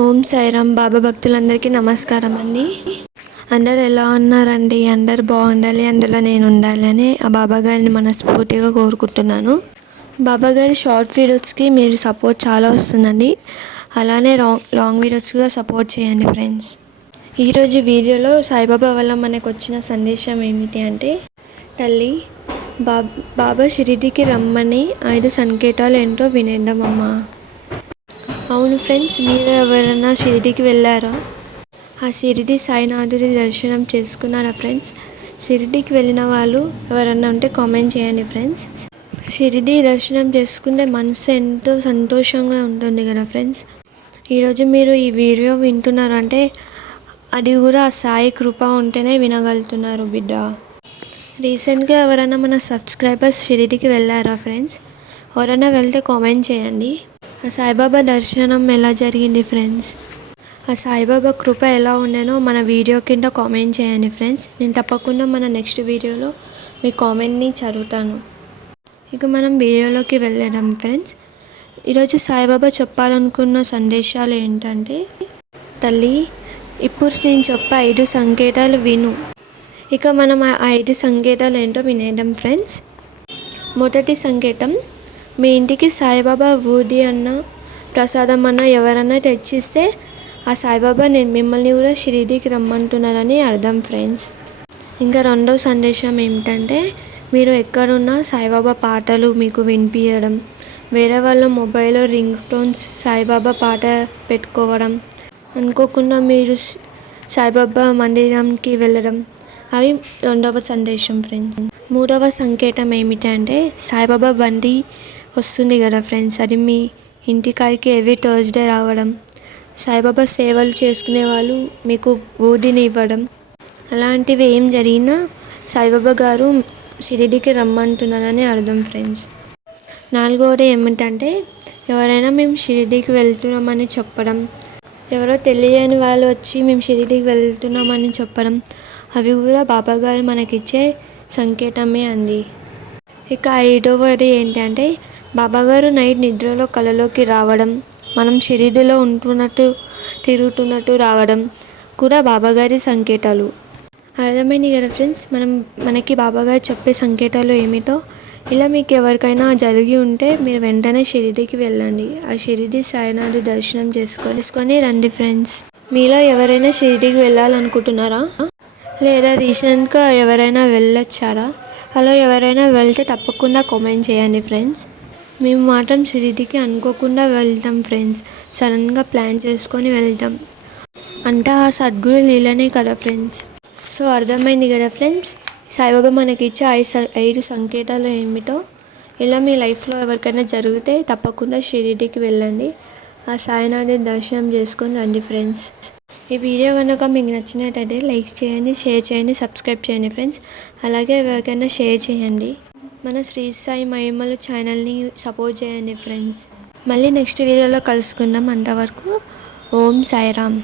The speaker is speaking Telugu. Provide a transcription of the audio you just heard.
ఓం సాయిరామ్ బాబా భక్తులందరికీ నమస్కారం అండి. అందరు ఎలా ఉన్నారండి? అందరు బాగుండాలి అందులో నేను ఉండాలి అని ఆ బాబా గారిని మనస్ఫూర్తిగా కోరుకుంటున్నాను. బాబా గారి షార్ట్ వీడియోస్కి మీరు సపోర్ట్ చాలా వస్తుందండి. అలానే రాంగ్ లాంగ్ వీడియోస్ కూడా సపోర్ట్ చేయండి ఫ్రెండ్స్. ఈరోజు వీడియోలో సాయిబాబా వల్ల మనకు వచ్చిన సందేశం ఏమిటి అంటే తల్లి బాబ్ బాబా షిరిడికి రమ్మని ఐదు సంకేతాలు ఏంటో వినేద్దామమ్మా. అవును ఫ్రెండ్స్ మీరు ఎవరైనా షిరిడికి వెళ్ళారా? ఆ షిరిడి సాయినాథుడి దర్శనం చేసుకున్నారా ఫ్రెండ్స్? షిరిడికి వెళ్ళిన వాళ్ళు ఎవరన్నా ఉంటే కామెంట్ చేయండి ఫ్రెండ్స్. షిరిడి దర్శనం చేసుకుంటే మనసు ఎంతో సంతోషంగా ఉంటుంది కదా ఫ్రెండ్స్. ఈరోజు మీరు ఈ వీడియో వింటున్నారంటే అది కూడా ఆ సాయి కృప ఉంటేనే వినగలుగుతున్నారు బిడ్డ. రీసెంట్గా ఎవరైనా మన సబ్స్క్రైబర్స్ షిరిడికి వెళ్ళారా ఫ్రెండ్స్? ఎవరైనా వెళ్తే కామెంట్ చేయండి. ఆ సాయిబాబా దర్శనం ఎలా జరిగింది ఫ్రెండ్స్? ఆ సాయిబాబా కృప ఎలా ఉండేనో మన వీడియో కింద కామెంట్ చేయండి ఫ్రెండ్స్. నేను తప్పకుండా మన నెక్స్ట్ వీడియోలో మీ కామెంట్ని చదువుతాను. ఇక మనం వీడియోలోకి వెళ్ళడం ఫ్రెండ్స్. ఈరోజు సాయిబాబా చెప్పాలనుకున్న సందేశాలు ఏంటంటే తల్లి ఇప్పుడు నేను చెప్పే ఐదు సంకేతాలు విను. ఇక మనం ఆ ఐదు సంకేతాలు ఏంటో వినేద్దాం ఫ్రెండ్స్. మొదటి సంకేతం మీ ఇంటికి సాయిబాబా ఊది అన్న ప్రసాదం అన్న ఎవరన్నా తెచ్చిస్తే ఆ సాయిబాబా నేను మిమ్మల్ని కూడా షిరిడీకి రమ్మంటున్నారని అర్థం ఫ్రెండ్స్. ఇంకా రెండవ సందేశం ఏమిటంటే మీరు ఎక్కడున్నా సాయిబాబా పాటలు మీకు వినిపించడం వేరే వాళ్ళ మొబైల్లో రింగ్ టోన్స్ సాయిబాబా పాట పెట్టుకోవడం అనుకోకుండా మీరు సాయిబాబా మందిరంకి వెళ్ళడం అవి రెండవ సందేశం ఫ్రెండ్స్. మూడవ సంకేతం ఏమిటంటే సాయిబాబా బండి వస్తుంది కదా ఫ్రెండ్స్. అది మీ ఇంటికాడికి ఎవ్రీ థర్స్డే రావడం. సాయిబాబా సేవలు చేసుకునే వాళ్ళు మీకు ఊదిని ఇవ్వడం. అలాంటివి ఏం జరిగినా సాయిబాబా గారు షిరిడికి రమ్మంటున్నారని అర్థం ఫ్రెండ్స్. నాలుగవది ఏమిటంటే ఎవరైనా మేము షిరిడికి వెళ్తున్నామని చెప్పడం. ఎవరో తెలియని వాళ్ళు వచ్చి మేము షిరిడికి వెళ్తున్నామని చెప్పడం. అవి కూడా బాబా గారు మనకిచ్చే సంకేతమే అండి. ఇక ఐదవది ఏంటంటే బాబాగారు నైట్ నిద్రలో కలలోకి రావడం మనం షిరిడిలో ఉంటున్నట్టు తిరుగుతున్నట్టు రావడం కూడా బాబాగారి సంకేతాలు. అర్థమైంది కదా ఫ్రెండ్స్? మనం మనకి బాబాగారు చెప్పే సంకేతాలు ఏమిటో? ఇలా మీకు ఎవరికైనా జరిగి ఉంటే మీరు వెంటనే షిరిడికి వెళ్ళండి. ఆ షిరిడి సాయినాథ్ దర్శనం చేసుకొని తీసుకొని రండి ఫ్రెండ్స్. మీలో ఎవరైనా షిరిడికి వెళ్ళాలనుకుంటున్నారా? లేదా రీసెంట్గా ఎవరైనా వెళ్ళొచ్చారా? అలా ఎవరైనా వెళ్తే తప్పకుండా కామెంట్ చేయండి ఫ్రెండ్స్. మేము మాత్రం షిరిడికి అనుకోకుండా వెళ్తాం ఫ్రెండ్స్. సడన్గా ప్లాన్ చేసుకొని వెళ్తాం. అంటే ఆ సద్గురు లీలనే కదా ఫ్రెండ్స్? సో అర్థమైంది కదా ఫ్రెండ్స్? సాయిబాబా మనకి ఇచ్చే ఐదు ఐదు సంకేతాలు ఏమిటో? ఇలా మీ లైఫ్లో ఎవరికైనా జరిగితే తప్పకుండా షిరిడికి వెళ్ళండి. ఆ సాయినాథి దర్శనం చేసుకొని రండి ఫ్రెండ్స్. ఈ వీడియో కనుక మీకు నచ్చినట్టయితే లైక్ చేయండి షేర్ చేయండి సబ్స్క్రైబ్ చేయండి ఫ్రెండ్స్. అలాగే ఎవరికైనా షేర్ చేయండి. మన శ్రీ సాయి మహిమలు ఛానల్ని సపోర్ట్ చేయండి ఫ్రెండ్స్. మళ్ళీ నెక్స్ట్ వీడియోలో కలుసుకుందాం. అంతవరకు ఓం సాయిరామ్.